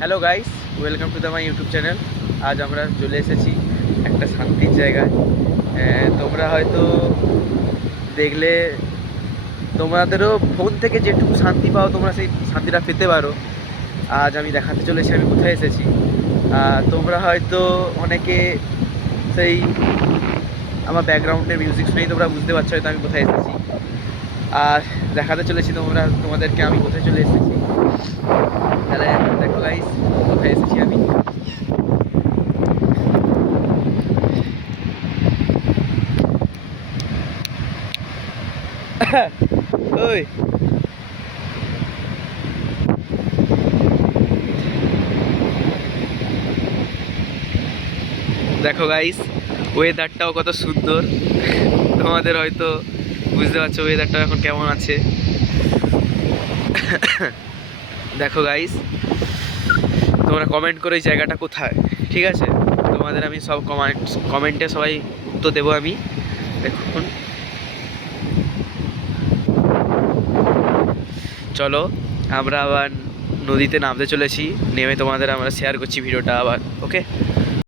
Hello guys, welcome to the my YouTube channel. আজ আমরা চলে এসেছি একটা শান্তির জায়গায়। তোমরা হয়তো দেখলে তোমাদেরও ফোন থেকে যেটুকু শান্তি পাও তোমরা সেই শান্তিটা পেতে পারো। আজ আমি দেখাতে চলেছি আমি কোথায় এসেছি। তোমরা হয়তো অনেকে সেই আমার ব্যাকগ্রাউন্ডের মিউজিক শুনেই তোমরা বুঝতে পারছো হয়তো আমি কোথায় এসেছি। আর দেখাতে চলেছি তোমাদেরকে আমি কোথায় চলে এসেছি। তাহলে দেখো গাইস, কোথায় এসেছি আমি। ওই দেখো গাইস, ওয়েদারটাও কত সুন্দর। তোমাদের হয়তো বুঝতে পারছো ওয়েদারটা এখন কেমন আছে। দেখো গাইস, তোমরা কমেন্ট করো এই জায়গাটা কোথায়, ঠিক আছে? তোমাদের আমি সব কমেন্টে সবাই উত্তর দেবো আমি। দেখুন, চলো আমরা আবার নদীতে নামতে চলেছি। নেমে তোমাদের আমরা শেয়ার করছি ভিডিওটা আবার, ওকে?